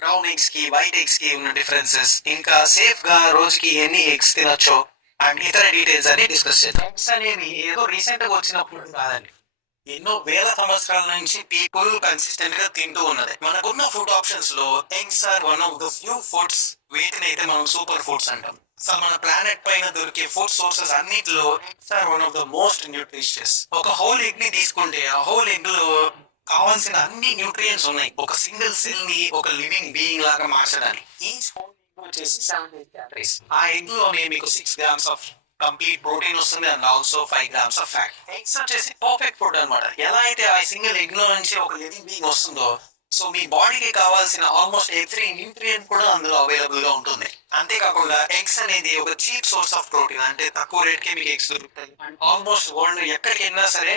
Brown ఎగ్స్కి white ఎగ్స్కి ఉన్న differences ఇంకా సేఫ్గా రోజుకి ఎన్ని ఎగ్స్ తినొచ్చో అండ్ ఇతర డీటెయిల్స్ అని డిస్కస్ చేద్దాం. ఎగ్స్ అనేవి ఏదో రీసెంట్గా వచ్చినప్పుడు కాదండి. ఎన్నో వేల సంవత్సరాల నుంచి పీపుల్ కన్సిస్టెంట్గా తింటూ ఉన్నది. మనకున్న ఫుడ్ ఆప్షన్స్లో eggs are one of the few foods వీటిని అయితే మనం సూపర్ ఫుడ్స్ అంటాం. సో మన ప్లానెట్ పైన దొరికే ఫుడ్ సోర్సెస్ అన్నిటిలో eggs are one of the most nutritious ఒక హోల్ ఎగ్ని తీసుకుంటే ఆ హోల్ ఎగ్లో కావాల్సిన అన్ని న్యూట్రియంట్స్ ఉన్నాయి. ఒక సింగిల్ సెల్ని ఒక లివింగ్ బీయింగ్ లాగా మార్చడానికి. వచ్చేసి ఆ ఎగ్లోనే మీకు six grams of complete protein వస్తుంది and also five grams of fat eggs వచ్చేసి పర్ఫెక్ట్ ఫుడ్ అన్నమాట. ఎలా అయితే ఆ సింగిల్ ఎగ్లో నుంచి ఒక లివింగ్ బీయింగ్ వస్తుందో సో మీ బాడీకి కావాల్సిన ఆల్మోస్ట్ ఎవ్రీ న్యూట్రియంట్ కూడా అందులో అవైలబుల్గా ఉంటుంది. అంతేకాకుండా ఎగ్స్ అనేది ఒక చీప్ సోర్స్ ఆఫ్ ప్రోటీన్ అంటే తక్కువ రేట్కి మీకు ఎగ్స్ దొరుకుతాయి. అండ్ ఆల్మోస్ట్ వరల్డ్ ఎక్కడికి వెళ్ళినా సరే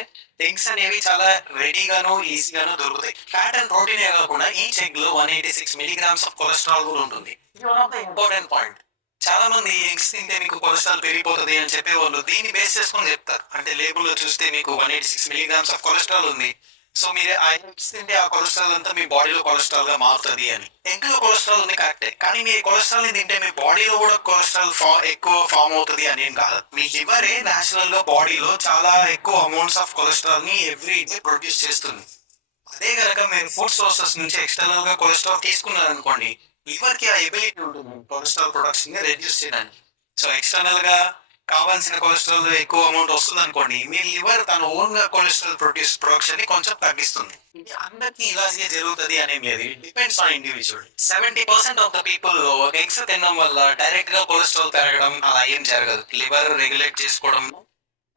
ఎగ్స్ అనేవి చాలా రెడీగాను ఈజీగాను దొరుకుతాయి. ఫ్యాట్ అండ్ ప్రోటీన్ కాకుండా ఈ చెగ్లో one eighty six milligrams of cholesterol కూడా ఉంటుంది. ఇది one of the important point. చాలా మంది ఎగ్స్ తింటే మీకు కొలెస్ట్రాల్ పెరిగిపోతుంది అని చెప్పేవాళ్ళు దీన్ని బేస్ చేసుకొని చెప్తారు. అంటే లేబుల్లో చూస్తే మీకు one eighty six milligrams of cholesterol ఉంది. సో మీరు ఆయన తింటే ఆ కొలెస్ట్రాల్ అంతా మీ బాడీలో కొలెస్ట్రాల్గా మారుతుంది అని. ఎగ్ కొలెస్ట్రాల్ ఉంది? కరెక్టే. కానీ మీ కొలెస్ట్రాల్ని తింటే మీ బాడీలో కూడా కొలెస్ట్రాల్ ఫా- ఎక్కువ ఫామ్ అవుతుంది అని ఏం కాదు. మీ లివరే నేచురల్గా బాడీలో చాలా ఎక్కువ అమౌంట్స్ ఆఫ్ కొలెస్ట్రాల్ని ఎవ్రీ డే ప్రొడ్యూస్ చేస్తుంది. అదే కనుక మేము ఫుడ్ సోర్సెస్ నుంచి ఎక్స్టర్నల్గా కొలెస్ట్రాల్ తీసుకున్నారనుకోండి లివర్కి ఆ ఎబిలిటీ ఉంటుంది. కొలెస్ట్రాల్ ప్రొడక్షన్ని రెడ్యూస్ చేయడానికి. సో ఎక్స్టర్నల్గా కావాల్సిన కొలెస్ట్రాల్ ఎక్కువ అమౌంట్ వస్తుంది అనుకోండి మీ లివర్ తన ఓన్గా కొలెస్ట్రాల్ ప్రొడ్యూస్ ప్రొడక్షన్ని కొంచెం తగ్గిస్తుంది. ఇది అందరికీ ఇలాగే జరుగుతుంది అనే మీద depends on individual seventy percent of the పీపుల్లో eggs తినడం వల్ల డైరెక్ట్గా కొలెస్ట్రాల్ పెరగడం అలా ఏం జరగదు. లివర్ రెగ్యులేట్ చేసుకోవడం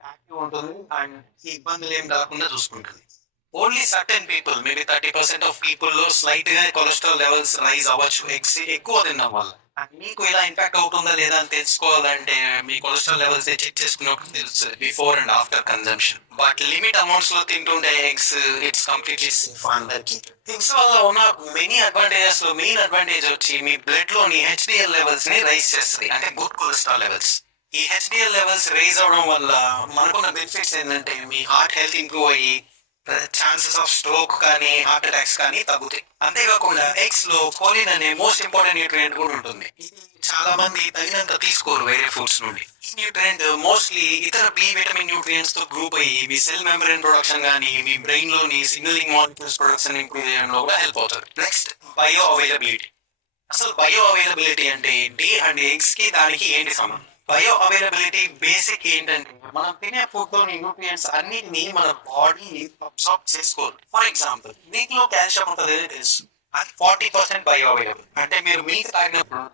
యాక్టివ్ ఉంటుంది అండ్ ఇబ్బందులు ఏం రాకుండా చూసుకుంటుంది. Only certain people maybe thirty percent of పీపుల్లో స్లైట్గా కొలెస్ట్రాల్ లెవెల్స్ రైజ్ అవ్వచ్చు. ఎగ్స్ ఎక్కువ తినడం వల్ల. మీకు ఇలా ఇంపాక్ట్ అవుతుందా లేదా అని తెలుసుకోవాలంటే మీ కొలెస్ట్రాల్ లెవెల్స్ చెక్ చేసుకున్నప్పుడు తెలుస్తుంది. Before and after consumption but limit అమౌంట్స్లో తింటుంటే ఎగ్స్ ఇట్స్ కంప్లీట్లీ సేఫ్ అందరికి ఎగ్స్ వల్ల ఉన్న మెనీ అడ్వాంటేజెస్లో మెయిన్ అడ్వాంటేజ్ వచ్చి మీ బ్లడ్లోని హెచ్డిఎల్ లెవెల్స్ని రైజ్ చేస్తుంది. అంటే గుడ్ కొలెస్ట్రాల్ లెవెల్స్ ఈ హెచ్డిఎల్ లెవెల్స్ రైజ్ అవడం వల్ల మనకున్న బెనిఫిట్స్ ఏంటంటే మీ హార్ట్ హెల్త్ ఇంప్రూవ్ అయ్యి ఛాన్సెస్ ఆఫ్ స్ట్రోక్ కానీ హార్ట్ అటాక్స్ కానీ తగ్గుతాయి. అంతేకాకుండా ఎగ్స్లో కోలిన్ అనే మోస్ట్ ఇంపార్టెంట్ న్యూట్రియంట్ కూడా ఉంటుంది. చాలా మంది తగినంత తీసుకోరు వేరే ఫుడ్స్ నుండి. ఈ న్యూట్రియంట్ మోస్ట్లీ ఇతర బి విటమిన్ న్యూట్రియంట్స్తో గ్రూప్ అయ్యి మీ సెల్ మెంబ్రెయిన్ ప్రొడక్షన్ కానీ మీ బ్రెయిన్లోని సిగ్నలింగ్ మాలిక్యూల్స్ ప్రొడక్షన్ ఇంప్రూవ్ చేయడంలో కూడా హెల్ప్ అవుతుంది. నెక్స్ట్ బయో అవైలబిలిటీ అసలు బయో అవైలబిలిటీ అంటే ఏంటి? అండ్ ఎగ్స్కి దానికి ఏంటి సంబంధం? బయో అవైలబిలిటీ బేసిక్ ఏంటంటే మనం తినే ఫుడ్లోని న్యూట్రియన్స్ అన్నిటిని మన బాడీ అబ్జర్వ్ చేసుకోరు ఫర్ ఎగ్జాంపుల్ దీంట్లో కాల్షియం ఉంటుంది తెలుసు. అది ఫార్టీ పర్సెంట్ బయో అవైలబుల్ అంటే మీరు మిల్క్ తాగినప్పుడు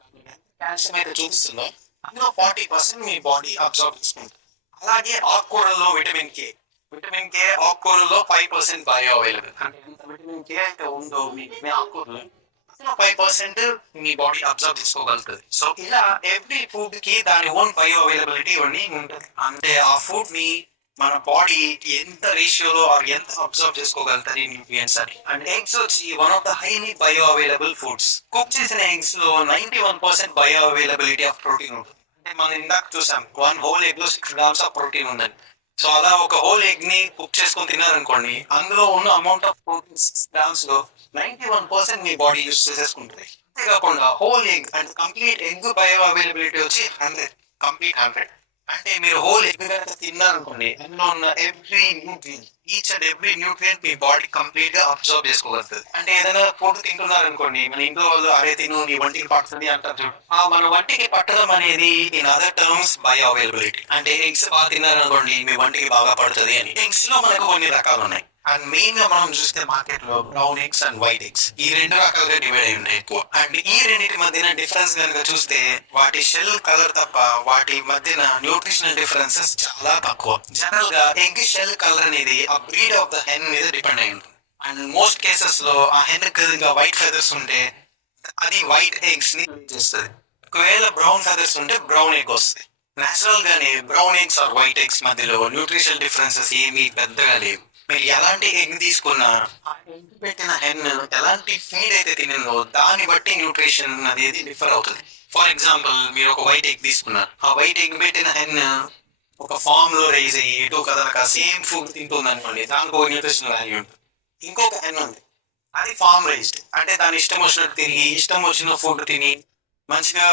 కాల్షియం అయితే చూపిస్తుందో అందులో ఫార్టీ పర్సెంట్ మీ బాడీ అబ్జర్వ్ చేసుకుంటుంది. అలాగే ఆకుకూరల్లో విటమిన్ కే విటమిన్ కే ఆకుకూరల్లో ఫైవ్ పర్సెంట్ బయో అవైలబుల్ అంటే ఎంత విటమిన్ కే అయితే ఉందో మీ ఆకుకూరలో ఫైవ్ పర్సెంట్ మీ బాడీ అబ్జర్వ్ చేసుకోగలుగుతుంది. సో ఇలా ఎవ్రీ ఫుడ్కి దాని ఓన్ బయో అవైలబిలిటీ అని ఉంటుంది. అంటే ఆ ఫుడ్ని మన బాడీ ఎంత రేషియోలో ఆర్ ఎంత అబ్జర్వ్ చేసుకోగలుగుతుంది న్యూట్రియన్స్ అని. అండ్ ఎగ్స్ వచ్చి one of the highly bioavailable foods cook చేసిన ఎగ్స్లో ninety one percent bioavailability of protein ఉంటుంది. అంటే మనం ఇందాక చూసాం వన్ హోల్ ఎగ్లో సిక్స్ గ్రామ్స్ ఆఫ్ ప్రోటీన్ ఉందని. సో అలా ఒక హోల్ ఎగ్ని కుక్ చేసుకొని తిన్నారనుకోండి అందులో ఉన్న అమౌంట్ ఆఫ్ ప్రోటీన్ సిక్స్ గ్రామ్స్లో నైన్టీ వన్ పర్సెంట్ మీ బాడీ యూస్ చేసేసుకుంటుంది. అంతేకాకుండా whole egg and complete egg availability వచ్చి హండ్రెడ్ కంప్లీట్ హండ్రెడ్ అంటే మీరు హోల్ ఎగ్ తిన్నారనుకోండి అందులో ఉన్న every nutrient each and every nutrient me body కంప్లీట్గా అబ్జర్వ్ చేసుకోగలుగుతుంది. అంటే ఏదైనా ఫుడ్ తింటున్నారనుకోండి మన ఇంట్లో వాళ్ళు అరే తిను నీ వంటికి పడుతుంది అంటారు చూడు. ఆ మన వంటికి పట్టడం అనేది in other terms bioavailability అంటే ఎగ్స్ బాగా తిన్నారనుకోండి మీ వంటికి బాగా పడుతుంది అని. ఎగ్స్లో మనకు కొన్ని రకాలు ఉన్నాయి. అండ్ మెయిన్గా మనం చూస్తే మార్కెట్లో brown eggs and white eggs ఈ రెండు రకాలుగా డివైడ్ అయి ఉన్నాయి. ఎక్కువ. అండ్ ఈ రెండింటి మధ్యన డిఫరెన్స్ కనుక చూస్తే వాటి షెల్ కలర్ తప్ప వాటి మధ్యన న్యూట్రిషనల్ డిఫరెన్సెస్ చాలా తక్కువ. జనరల్గా ఎగ్ షెల్ కలర్ అనేది ఆ బ్రీడ్ ఆఫ్ ద హెన్ మీద డిపెండ్ అయి ఉంటుంది. అండ్ మోస్ట్ కేసెస్లో ఆ హెన్ ఇంకా వైట్ ఫెదర్స్ ఉంటే అది వైట్ ఎగ్స్ని చేస్తుంది. ఒకవేళ బ్రౌన్ ఫెదర్స్ ఉంటే బ్రౌన్ ఎగ్ వస్తుంది. నేచురల్ గానే brown eggs or white eggs మధ్యలో న్యూట్రిషనల్ డిఫరెన్సెస్ ఏమీ పెద్దగా లేవు. మీరు ఎలాంటి ఎగ్ తీసుకున్నా ఆ ఎగ్ పెట్టిన హెన్ ఎలాంటి ఫీడ్ అయితే తినిందో దాన్ని బట్టి న్యూట్రిషన్ అనేది డిఫర్ అవుతుంది. ఫర్ ఎగ్జాంపుల్ మీరు ఒక వైట్ ఎగ్ తీసుకున్నారు. ఆ వైట్ ఎగ్ పెట్టిన హెన్ ఒక ఫామ్లో రైజ్ అయ్యి ఎటు కదలక సేమ్ ఫుడ్ తింటుంది అనుకోండి దానికి ఒక న్యూట్రిషన్ వాల్యూ ఉంటుంది. ఇంకొక హెన్ ఉంది. అది ఫామ్ రైజ్డ్ అంటే దాని ఇష్టం వచ్చినట్టు తిరిగి ఇష్టం వచ్చిన ఫుడ్ తిని మంచిగా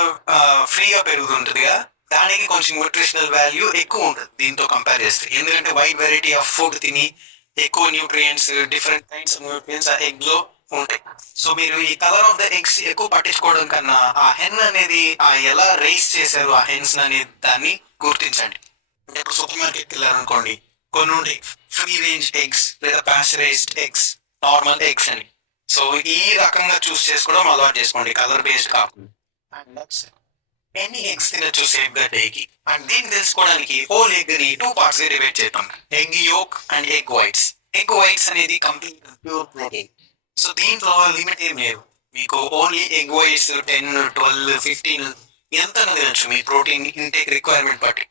ఫ్రీగా పెరుగుతుంటుందిగా దానికి కొంచెం న్యూట్రిషనల్ వాల్యూ ఎక్కువ ఉంటుంది దీంతో కంపేర్ చేస్తే. ఎందుకంటే వైడ్ వెరైటీ ఆఫ్ ఫుడ్ తిని ఎక్కువ nutrients different kinds nutrients nutrients ఆ ఎగ్లో ఉంటాయి. సో మీరు ఈ కలర్ ఆఫ్ ద ఎగ్స్ ఎక్కువ పట్టించుకోవడం కన్నా ఆ హెన్ అనేది ఆ ఎలా రేస్ చేశారు ఆ హెన్స్ అనే దాన్ని గుర్తించండి. అంటే ఇప్పుడు సూపర్ మార్కెట్కి వెళ్ళారనుకోండి కొన్ని ఉంటాయి ఫ్రీ రేంజ్ ఎగ్స్ లేదా ప్యాస్చరైజ్డ్ ఎగ్స్ నార్మల్ ఎగ్స్ అని. సో ఈ రకంగా చూస్ చేసుకోవడం అలవాటు చేసుకోండి కలర్ బేస్డ్ కాకుండా. అండ్ ఎన్ని ఎగ్స్ తినొచ్చు సేఫ్గా డేకి అండ్ దీన్ని తెలుసుకోవడానికి హోల్ ఎగ్ని టూ పార్ట్స్గా డివైడ్ చేద్దాం. Egg yolk and egg whites egg whites అనేది కంప్లీట్ ప్యూర్ ప్రోటీన్ సో దీంట్లో లిమిట్ ఏం లేదు. మీకు only egg whites ten twelve fifteen ఎంత తినచ్చు. మీ ప్రోటీన్ ఇంటేక్ రిక్వైర్మెంట్ బట్టి.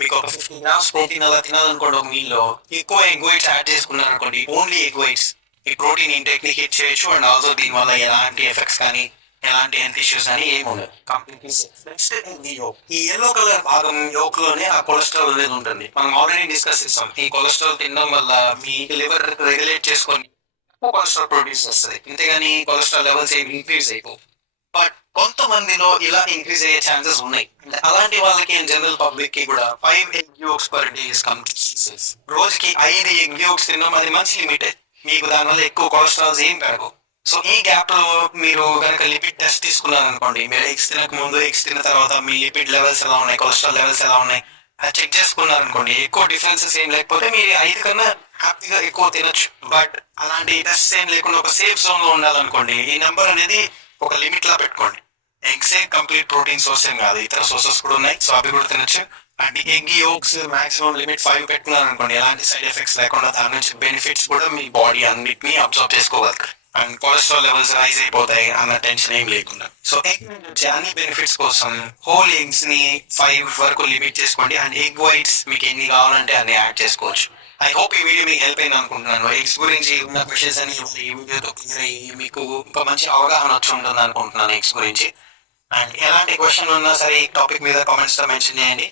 మీకు ఒక ఫిఫ్టీన్ గ్రామ్స్ ప్రోటీన్ అలా తినాలనుకోండి ఒక మీల్లో ఎక్కువ ఎగ్ వైట్స్ యాడ్ చేసుకున్నారనుకోండి ఓన్లీ ఎగ్ వైట్స్ ఈ ప్రోటీన్ ఇంటేక్ని హిట్ చేయొచ్చు. అండ్ ఆల్సో దీని వల్ల ఎలాంటి ఎఫెక్ట్స్ కానీ ఎలాంటి హెల్త్ ఇష్యూస్ అని ఏమి ఉండదు. కంప్లీట్లీ నెక్స్ట్ ఈ ఎల్లో కలర్ భాగం యోక్లోనే ఆ కొలెస్ట్రాల్ అనేది ఉంటుంది. మనం ఆల్రెడీ డిస్కస్ చేస్తాం ఈ కొలెస్ట్రాల్ తినడం వల్ల మీ లివర్ రెగ్యులేట్ చేసుకొని కొలెస్ట్రాల్ ప్రొడ్యూస్ చేస్తుంది. అంతేగాని కొలెస్ట్రాల్ లెవెల్స్ ఏమి ఇంక్రీజ్ అయిపోవు బట్ కొంతమందిలో ఇలా ఇంక్రీజ్ అయ్యే ఛాన్సెస్ ఉన్నాయి. అలాంటి వాళ్ళకి జనరల్ పబ్లిక్కి కూడా five egg yolks per day రోజుకి ఐదు ఎగ్ యోక్స్ తినడం అది మంచి లిమిటెడ్ మీకు దానివల్ల ఎక్కువ కొలెస్ట్రాల్స్ ఏం పెరగవు. సో ఈ గ్యాప్లో మీరు కనుక లిపిడ్ టెస్ట్ తీసుకున్నారు అనుకోండి మీరు ఎగ్స్ తినక ముందు ఎగ్స్ తిన్న తర్వాత మీ లిపిడ్ లెవెల్స్ ఎలా ఉన్నాయి కొలెస్ట్రాల్ లెవెల్స్ ఎలా ఉన్నాయి అది చెక్ చేసుకున్నారు అనుకోండి ఎక్కువ డిఫరెన్సెస్ ఏం లేకపోతే మీరు ఐదు కన్నా హ్యాపీగా ఎక్కువ తినొచ్చు. బట్ అలాంటి టెస్ట్ ఏం లేకుండా ఒక సేఫ్ జోన్లో ఉండాలనుకోండి ఈ నెంబర్ అనేది ఒక లిమిట్ లా పెట్టుకోండి. Eggs a complete protein source ఏం కాదు ఇతర సోర్సెస్ కూడా ఉన్నాయి సో అవి కూడా తినొచ్చు. And egg yolks maximum limit five పెట్టుకున్నారు అనుకోండి ఎలాంటి సైడ్ ఎఫెక్ట్స్ లేకుండా దాని నుంచి బెనిఫిట్స్ కూడా మీ బాడీ అన్నిటిని అబ్జర్వ్ చేసుకోగలుగుతారు. అండ్ కొలెస్ట్రాల్ లెవెల్స్ రైజ్ అయిపోతాయి అన్న టెన్షన్ ఏం లేకుండా. సో ఎగ్ నుంచి అన్ని బెనిఫిట్స్ కోసం హోల్ ఎగ్స్ని ఫైవ్ వరకు లిమిట్ చేసుకోండి అండ్ ఎగ్ వైట్స్ మీకు ఎన్ని కావాలంటే అన్ని యాడ్ చేసుకోవచ్చు. ఐ హోప్ ఈ వీడియో మీకు హెల్ప్ అయింది అనుకుంటున్నాను. ఎగ్స్ గురించి ఉన్న క్వశ్చన్స్ అని ఈ వీడియోతో క్లియర్ అయ్యి మీకు ఒక మంచి అవగాహన వచ్చి ఉంటుంది అనుకుంటున్నాను ఎగ్స్ గురించి. అండ్ ఎలాంటి క్వశ్చన్ ఉన్నా సరే ఈ టాపిక్ మీద కామెంట్స్ మెన్షన్ చేయండి.